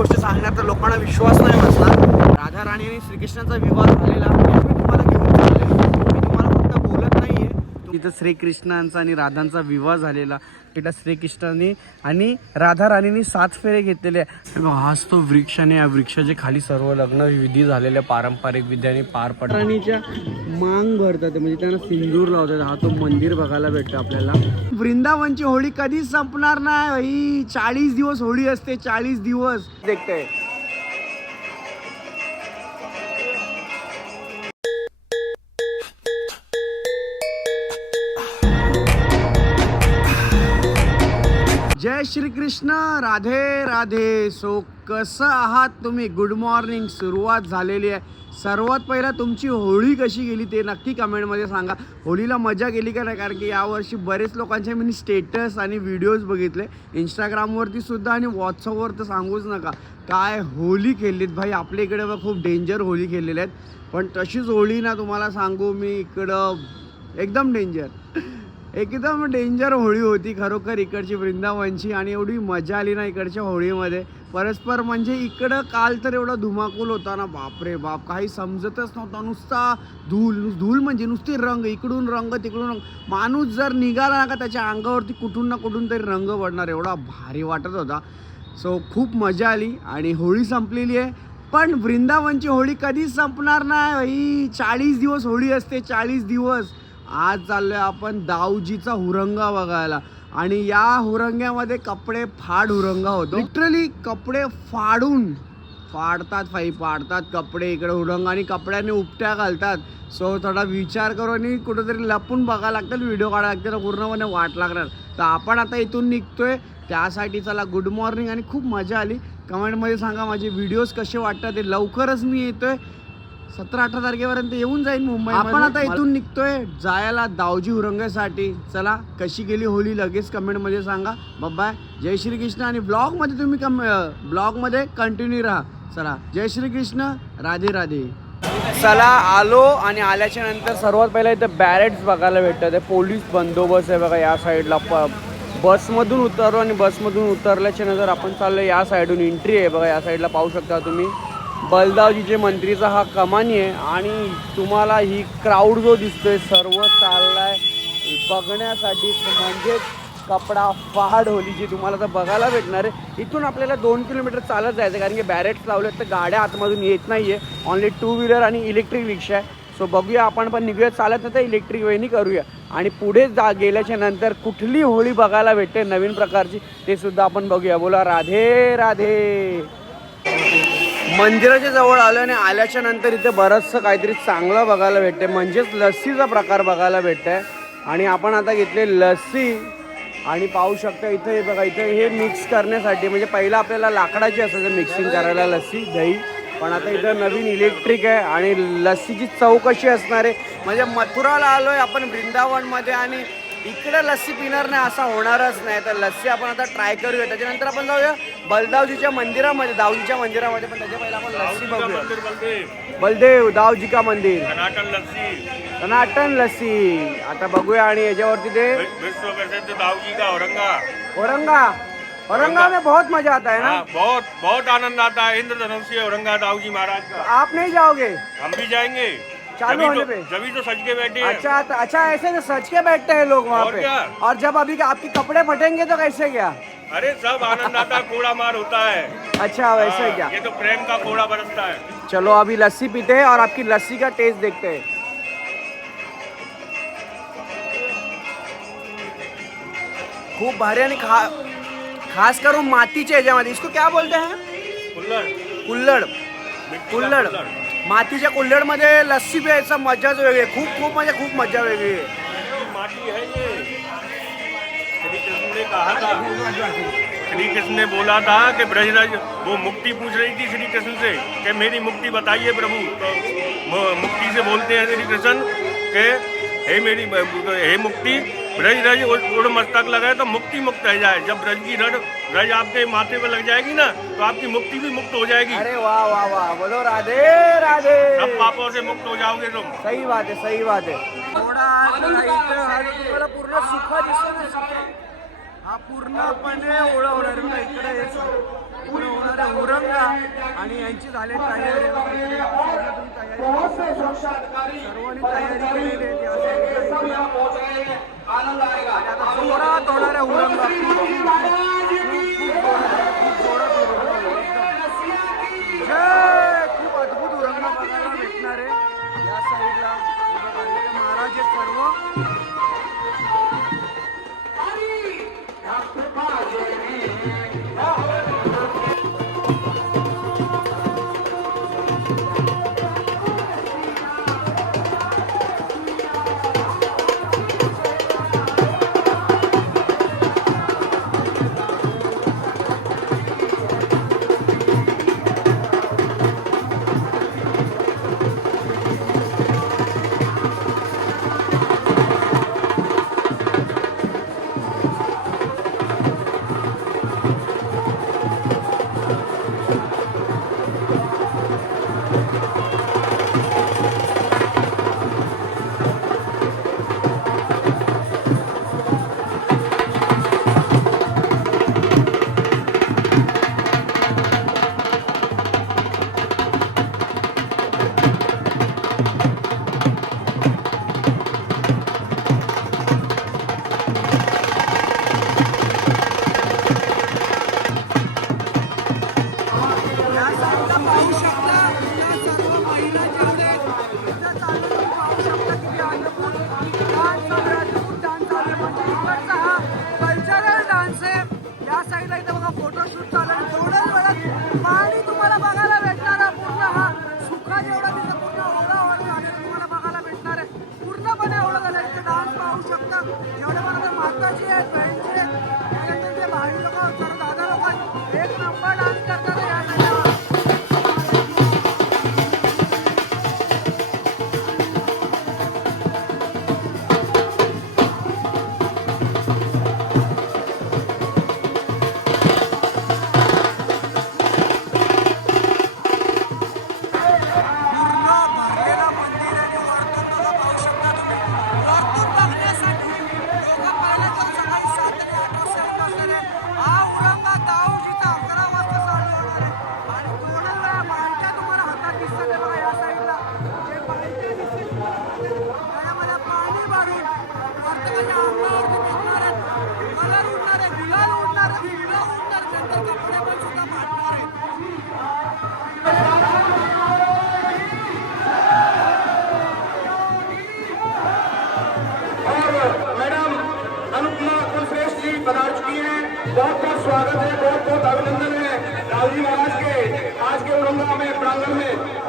गोष्टी गोष्ट सांगणार तर लोकांना विश्वास नाही बसला. राधा राणी आणि श्रीकृष्णाचा विवाह झालेला हे मी तुम्हाला घेऊन चाललोय. मी तुम्हाला फक्त बोलत नाहीये तिथं श्रीकृष्णांचा आणि राधांचा विवाह झालेला. तिथं श्रीकृष्णाने आणि राधा राणीने सात फेरे घेतलेले हाच तो वृक्ष आणि या वृक्षाच्या खाली सर्व लग्न विधी झालेल्या पारंपरिक विद्याने पार पडतात राणीच्या मांग भरतात म्हणजे त्यांना सिंदूर लावतात. हा तो मंदिर बघायला भेटतो आपल्याला. वृंदावनची होळी कधीच संपणार नाही चाळीस दिवस होळी असते चाळीस दिवस. देखते जय श्री कृष्ण राधे राधे. सो कसं आहात तुम्ही? गुड मॉर्निंग सुरुवात झालेली आहे. सर्वात पहिला तुमची होळी कशी गेली ते नक्की कमेंटमध्ये सांगा. होळीला मजा गेली का नाही? कारण की यावर्षी बरेच लोकांचे मी स्टेटस आणि व्हिडिओज बघितले. इंस्टाग्रामवरती सुद्धा आणि व्हॉट्सअपवर तर सांगूच नका. काय होळी खेळलीत भाई? आपल्या इकडे बघ खूप डेंजर होळी खेळलेल्या आहेत. पण तशीच होळी ना तुम्हाला सांगू मी इकडं एकदम डेंजर एकदम डेंजर होळी होती खरोखर इकडची वृंदावनची आणि एवढी मजा आली ना इकडच्या होळीमध्ये. परस्पर म्हणजे इकडं काल तर एवढा धुमाकूल होता ना बापरे बाप. काही समजतच नव्हता. नुसता धूल धूल म्हणजे नुसती रंग इकडून रंग तिकडून रंग. माणूस जर निघाला ना का त्याच्या अंगावरती कुठून ना कुठून तरी रंग पडणार. एवढा भारी वाटत होता. सो खूप मजा आली आणि होळी संपलेली आहे. पण वृंदावनची होळी कधीच संपणार नाही. चाळीस दिवस होळी असते चाळीस दिवस. आज चाललोय आपण दाऊजीचा हुरंगा बघायला. आणि या हुरंग्यामध्ये कपडे फाड हुरंगा होतो. लिटरली कपडे फाडून फाडतात फाई फाडतात कपडे इकडे हुरंगा आणि कपड्याने उपट्या घालतात. सो थोडा विचार करून आणि कुठेतरी लपून बघायला लागतं व्हिडिओ काढायला लागतं पूर्णपणे वाट लागणार. तर आपण आता इथून निघतोय. त्यासाठी चला गुड मॉर्निंग आणि खूप मजा आली. कमेंटमध्ये सांगा माझे व्हिडिओज कसे वाटतात ते लवकरच मी येतोय. सतरा अठरा तारखेपर्यंत येऊन जाईल मुंबई. आपण आता इथून निघतोय जायला दावजी हुरंगासाठी चला कशी गेली होली लगेच कमेंटमध्ये सांगा. बाय जय श्री कृष्ण आणि ब्लॉगमध्ये तुम्ही कम ब्लॉगमध्ये कंटिन्यू राहा. चला जय श्री कृष्ण राधे राधे. चला आलो आणि आल्याच्यानंतर सर्वात पहिला इथं बॅरेट्स बघायला भेटतात. ते पोलीस बंदोबस्त आहे बघा या साईडला प बसमधून उतरलो आणि बसमधून उतरल्याच्या नंतर आपण चाललो या साईडून एंट्री आहे बघा या साईडला पाहू शकता तुम्ही. बलदावजीचे मंत्रीचा हा कमानी आहे आणि तुम्हाला ही क्राऊड जो दिसतोय सर्व चाललाय बघण्यासाठी. म्हणजेच कपडा फाड होली जी तुम्हाला तर बघायला भेटणार आहे. इथून आपल्याला दोन किलोमीटर चालत जायचं आहे कारण की बॅरेट्स लावलेत तर गाड्या आतमधून येत नाही आहे ऑनली टू व्हीलर आणि इलेक्ट्रिक रिक्षा आहे. सो बघूया आपण पण निघूया चालत नाही तर इलेक्ट्रिक वेनी करूया. आणि पुढे जा गेल्याच्यानंतर कुठली होळी बघायला भेटते नवीन प्रकारची ते सुद्धा आपण बघूया. बोला राधे राधे. मंदिराच्या जवळ आलं आणि आल्याच्यानंतर इथे बरंचसं काहीतरी चांगलं बघायला भेटते म्हणजेच लस्सीचा प्रकार बघायला भेटतंय. आणि आपण आता घेतले लस्सी. आणि पाहू शकता इथे हे बघा इथे हे मिक्स करण्यासाठी म्हणजे पहिलं आपल्याला लाकडाची असायचं मिक्सिंग करायला लस्सी दही. पण आता इथं नवीन इलेक्ट्रिक आहे आणि लस्सीची चव कशी असणार आहे? म्हणजे मथुराला आलोय आपण वृंदावनमध्ये आणि इकडे लस्सी पिणार नाही असा होणारच नाही. तर लस्सी आपण आता ट्राय करूया. त्याच्यानंतर आपण जाऊया बलदावजीच्या मंदिरामध्ये दावजीच्या मंदिरामध्ये पण त्याच्या पहिला आपण लस्सी बघूया. बलदेव. दावजी का मंदिर. सनातन लस्सी. आता बघूया आणि याच्यावरती ते औरंगा. औरंगा. में बहुत मज़ा आता है ना? हाँ, बहुत बहुत आनंद आता है। इंद्र धनुष औरंगा दाऊजी महाराज का। आप नहीं जाओगे? हम भी जाएँगे। चालू होने तो पे? जभी तो सज के बैठे अच्छा तो अच्छा ऐसे तो सच के बैठते हैं लोग वहाँ पे? और जब अभी आपके कपड़े फटेंगे तो कैसे क्या? अरे सब आनंद आता कोड़ा मार होता है। अच्छा वैसे हाँ, क्या? ये तो प्रेम का कोड़ा बरसता है। चलो अभी लस्सी पीते हैं और आपकी लस्सी का टेस्ट देखते हैं। खूप भारी खा खास करून मातीच्या ह्याच्यामध्ये इसको क्या बोलते हैं? कुल्लड़। कुल्लड। कुल्लड। मातीच्या कुल्लडमध्ये लस्सी प्यायचं मजाच वेगळी आहे खूप खूप म्हणजे खूप मज़ा वेगळी आहे माटी है ये। कहा था। श्री कृष्ण ने बोला था कि ब्रजराज वो मुक्ति पूछ रही थी श्री कृष्ण से कि मेरी मुक्ति बताइए प्रभु। तो मुक्ति से बोलते हैं श्री कृष्ण के हे मेरी हे मुक्ति ब्रज रज उड़ मस्तक लगाए तो मुक्ति मुक्त रह जाए। जब ब्रज की रज रज आपके माथे पर लग जाएगी ना तो आपकी मुक्ति भी मुक्त हो जाएगी। अरे वाह वाह वाह बोलो राधे राधे। सब पापों से मुक्त हो जाओगे तुम। सही बात है सही बात है। थोडा हा पूर्णपणे ओळवणार बघा इकडे एक इकडे उरंगा आणि यांची झाले तयारी सर्वांनी तयारी उरंगा. खूप अद्भुत उरंगा भेटणार आहे. या साईडला महाराज सर्व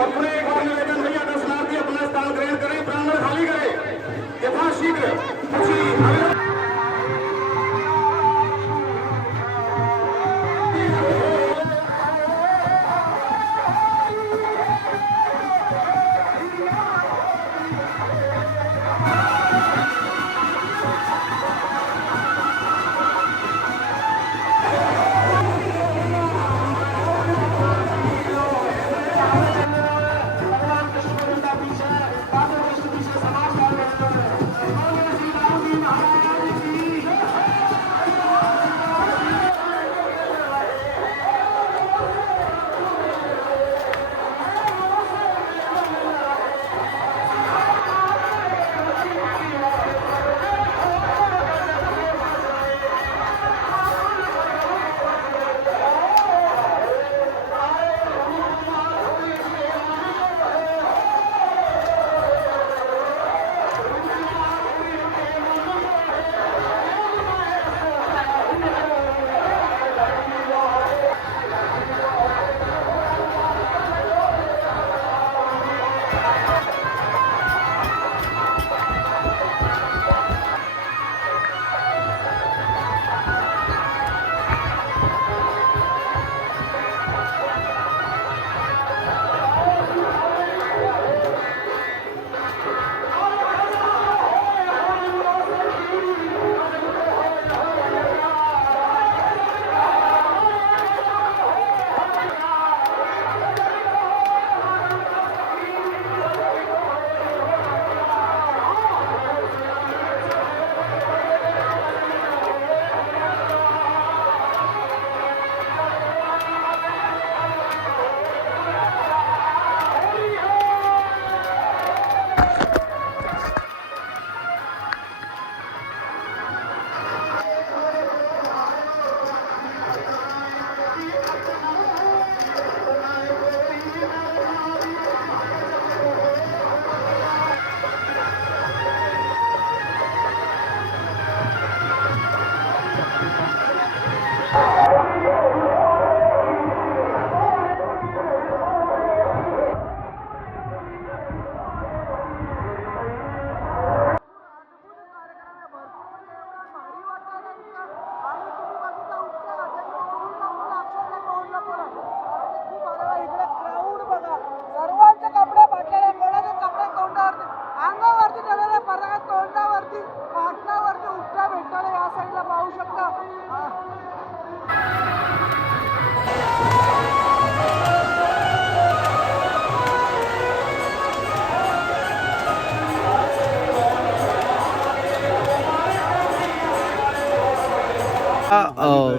कमरे वाली वेतन भैया दस अपना स्थान ग्रहण करें प्रांगण खाली करें यथाशीघ्र खुशी Yeah.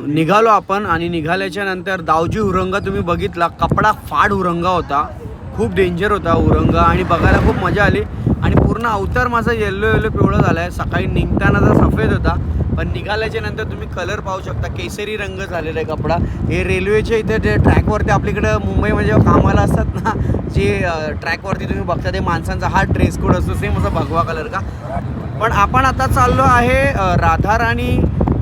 निघालो आपण आणि निघाल्याच्या नंतर दावजी उरंगा तुम्ही बघितला कपडा फाड उरंग होता. खूप डेंजर होता उरंग आणि बघायला खूप मजा आली. आणि पूर्ण अवतार माझा येल्लो येल्लो पिवळा झाला आहे सकाळी निघताना तर सफेद होता पण निघाल्याच्या नंतर तुम्ही कलर पाहू शकता. केसरी रंग झालेला आहे कपडा. हे रेल्वेच्या इथे जे ट्रॅकवरती आपल्याकडं मुंबईमध्ये म्हणजे कामाला असतात ना जे ट्रॅकवरती तुम्ही बघता ते माणसांचा हा ड्रेस कोड असतो सेम असा भगवा कलर का? पण आपण आता चाललो आहे राधाराणी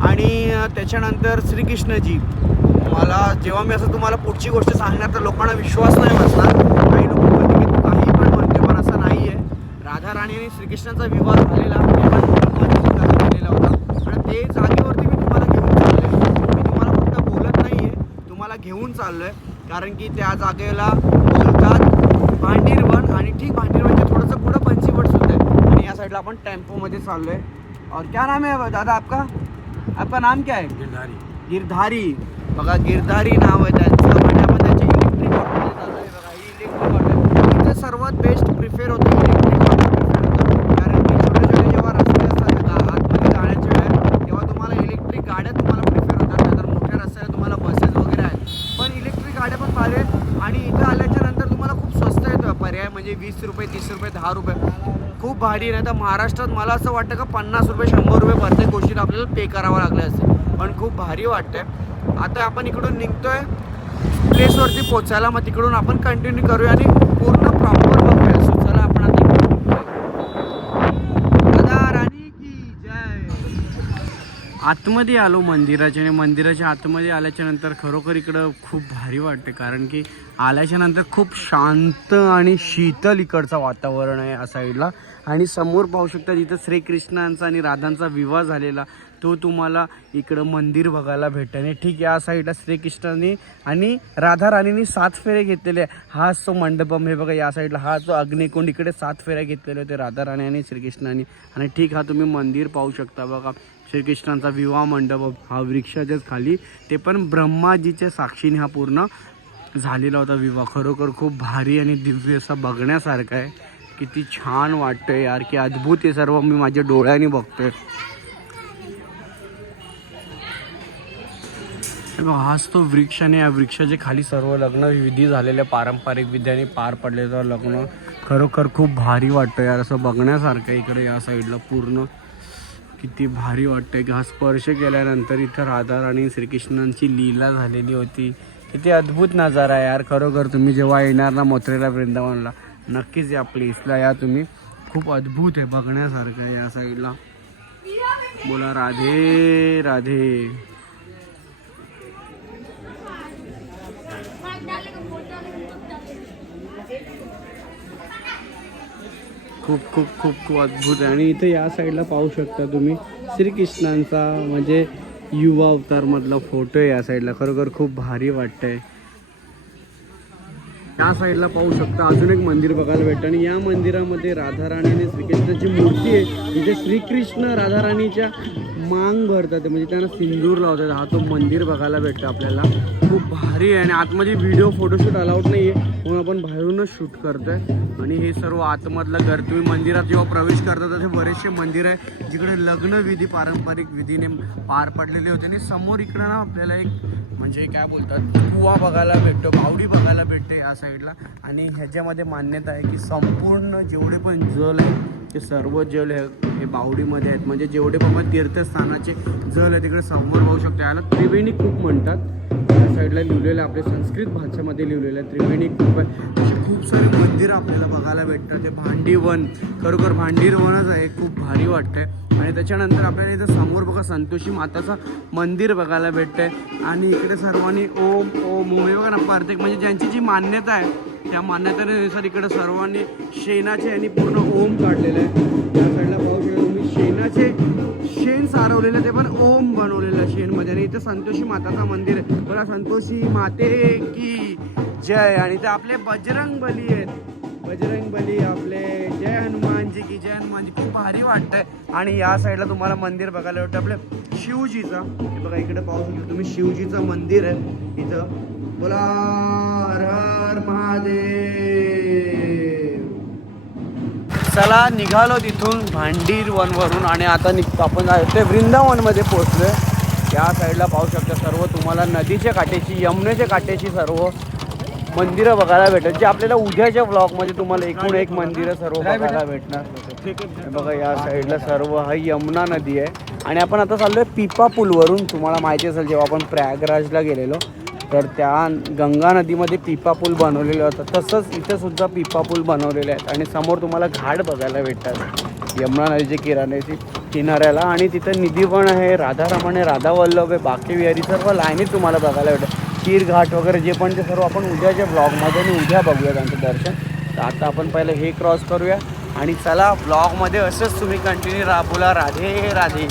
आणि त्याच्यानंतर श्रीकृष्णजी. मला जेव्हा मी असं तुम्हाला पुढची गोष्ट सांगणार तर लोकांना विश्वास नाही बसणार. काही लोक म्हणते की तू काही पण म्हणते पण असं नाही आहे राधा राणी आणि श्रीकृष्णाचा विवाह झालेला झालेला केलेला होता. आणि ते जागेवरती मी तुम्हाला घेऊन चाललो आहे मी तुम्हाला फक्त बोलत नाही आहे तुम्हाला घेऊन चाललो आहे कारण की त्या जागेला बोलतात भांडीरवन आणि ठीक भांडीरवनच्या थोडंसं पुढं पंचीवट सुद्धा आहे. आणि या साईडला आपण टेम्पोमध्ये चाललो आहे और क्या नाम है दादा आपका? आपका नाम क्या है? गिरधारी। गिरधारी। बघा गिरधारी नाव आहे त्यांचं इलेक्ट्रिक ऑटोमध्ये चाललो आहे बघा ही इलेक्ट्रिक ऑटो इथे सर्वात बेस्ट प्रिफेर होतं इलेक्ट्रिक ऑटो प्रिफेर होतं कारण की छोटे छोटे जेव्हा रस्ते असतात गा- आतमध्ये जाण्याच्या वेळेस तेव्हा तुम्हाला इलेक्ट्रिक गाड्या तुम्हाला प्रिफेर होतात नाहीतर मोठ्या रस्त्याला तुम्हाला बसेस वगैरे आहेत पण इलेक्ट्रिक गाड्या पण भारी आहेत आणि इथं आल्याच्यानंतर तुम्हाला खूप स्वस्त येतो पर्याय म्हणजे वीस रुपये तीस रुपये दहा रुपये खूप भारी नाही तर महाराष्ट्रात मला असं वाटतं का पन्नास रुपये शंभर रुपये प्रत्येक गोष्टीत आपल्याला पे करावं लागलं असेल पण खूप भारी वाटतंय. आता आपण इकडून निघतोय प्लेसवरती पोचायला मग तिकडून आपण कंटिन्यू करूया आणि पूर्ण प्रॉपर बघूया सो चला आपण आता इकडून निघतोय. दादा राणी की जय आतमध्ये आलो मंदिराच्या आणि मंदिराच्या आतमध्ये आल्याच्यानंतर खरोखर इकडं खूप भारी वाटते कारण की आल्याच्यानंतर खूप शांत आणि शीतल इकडचं वातावरण आहे या साईडला. आणि समोर पाहू शकता जिथं श्रीकृष्णांचा आणि राधांचा विवाह झालेला तो तुम्हाला इकडं मंदिर बघायला भेटतं आणि ठीक या साईडला श्रीकृष्णाने आणि राधा राणीने सात फेरे घेतलेले हाच तो मंडपम हे बघा या साईडला हा जो अग्निकुंड इकडे सात फेऱ्या घेतलेले होते राधा राणी आणि श्रीकृष्णाने. आणि ठीक हा तुम्ही मंदिर पाहू शकता बघा. श्रीकृष्णांचा विवाह मंडप हा वृक्षाच्याच खाली. ते पण ब्रह्माजीच्या साक्षीने हा पूर्ण झालेला होता विवाह. खरोखर खूप भारी आणि दिव्य असा बघण्यासारखा आहे. किती छान वाटतं यार की अद्भुत आहे सर्व मी माझ्या डोळ्याने बघतोय. हे हाच तो वृक्ष आणि या वृक्षाचे खाली सर्व लग्न विधी झालेल्या पारंपरिक विद्याने पार पडलेलं लग्न. खरोखर खूप भारी वाटतं यार असं बघण्यासारखं इकडे या साईडला पूर्ण. किती भारी वाटतंय की हा स्पर्श केल्यानंतर इथं राधा आणि श्रीकृष्णांची लीला झालेली होती. किती अद्भुत नजारा आहे यार. खरोखर तुम्ही जेव्हा येणार ना मथुरेला वृंदावनला नक्कीच या प्लेसला या तुम्ही. खूप अद्भुत आहे बघण्यासारखं आहे या साईडला बोला राधे राधे. खूप खूप खूप खूप अद्भुत आहे. आणि इथे या साईडला पाहू शकता तुम्ही श्रीकृष्णांचा म्हणजे युवा अवतारमधला फोटो आहे या साईडला. खरोखर खूप भारी वाटतंय. या साईडला पाहू शकता अजून एक मंदिर बघायला भेटतं. आणि या मंदिरामध्ये राधाराणी आणि श्रीकृष्णाची मूर्ती आहे. म्हणजे श्रीकृष्ण राधाराणीच्या मांग भरतात म्हणजे त्यांना सिंदूर लावतात. हा तो मंदिर बघायला भेटतं आपल्याला. खूप भारी आहे आणि आतमध्ये व्हिडिओ फोटोशूट अलाउड नाही आहे म्हणून आपण बाहेरूनच शूट करतोय. आणि हे सर्व आतमधलं घर तुम्ही मंदिरात जेव्हा प्रवेश करता तर बरेचसे मंदिर आहे. जिकडे लग्न विधी पारंपरिक विधीने पार पडलेले होते. आणि समोर इकडं ना आपल्याला एक म्हणजे काय बोलतात कुवा बघायला भेटतो बावडी बघायला भेटते या साईडला. आणि ह्याच्यामध्ये मान्यता आहे की संपूर्ण जेवढे पण जल आहे ते सर्व जल हे हे बावडीमध्ये आहेत. म्हणजे जेवढे पण तीर्थस्थानाचे जल आहे तिकडे समोर पाहू शकतो. याला त्रिवेणी खूप म्हणतात. या साईडला लिहिलेलं आहे आपल्या संस्कृत भाषेमध्ये लिहिलेलं आहे त्रिवेणी खूप आहे. खूप सारे मंदिरं आपल्याला बघायला भेटतात. ते भांडीवन खरोखर भांडीवनच आहे खूप भारी वाटतंय. आणि त्याच्यानंतर आपल्याला इथं समोर बघा संतोषी माताचं मंदिर बघायला भेटतंय. आणि इकडे सर्वांनी ओम ओम ओम. हे बघा ना प्रत्येक म्हणजे ज्यांची जी मान्यता आहे त्या मान्यतेनुसार इकडे सर्वांनी शेणाचे आणि पूर्ण ओम काढलेले आहे. त्या साईडला पाहू शकता तुम्ही शेणाचे शेण सारवलेलं ते पण ओम बनवलेलं शेणमध्ये. आणि इथं संतोषी माताचं मंदिर आहे. बघा संतोषी माते की जय. आणि ते आपले बजरंग बली आहेत. बजरंग बली आपले. जय हनुमानजी की जय हनुमानजी. खूप भारी वाटतंय. आणि या साईडला तुम्हाला मंदिर बघायला वाटतं आपलं शिवजीचं. हे बघा इकडे पाहू शकतो तुम्ही शिवजीचं मंदिर आहे इथं. बोला हर हर महादेव. चला निघालो तिथून भांडीर वनवरून आणि आता निघतो आपण ते वृंदावनमध्ये पोहोचलोय. या साईडला पाहू शकता सर्व. तुम्हाला नदीच्या काठेची यमुनेच्या काठेची सर्व मंदिरं बघायला भेटत जे आपल्याला उद्याच्या ब्लॉगमध्ये तुम्हाला एकूण एक मंदिरं सर्व बघायला भेटणार. बघा या साईडला सर्व हा यमुना नदी आहे. आणि आपण आता चाललोय पिपा पूलवरून तुम्हाला माहिती असेल जेव्हा आपण प्रयागराजला गेलेलो तर त्या गंगा नदीमध्ये पिपा पूल बनवलेले होतं. तसंच इथं सुद्धा पिपा पूल बनवलेले आहेत. आणि समोर तुम्हाला घाट बघायला भेटतात. यमुना नदीच्या किराण्याची किनाऱ्याला. आणि तिथं निधी पण आहे. राधारमण आहे राधा वल्लभ आहे बाकी विहारी सर्व लाईनीत तुम्हाला बघायला भेटतात. खीर घाट वगैरे जे पण ते सर्व आपण उद्याच्या ब्लॉगमध्ये आणि उद्या बघूया त्यांचं दर्शन. तर आता आपण पहिलं हे क्रॉस करूया. आणि चला ब्लॉगमध्ये असंच तुम्ही कंटिन्यू राबूला. राधे राधे.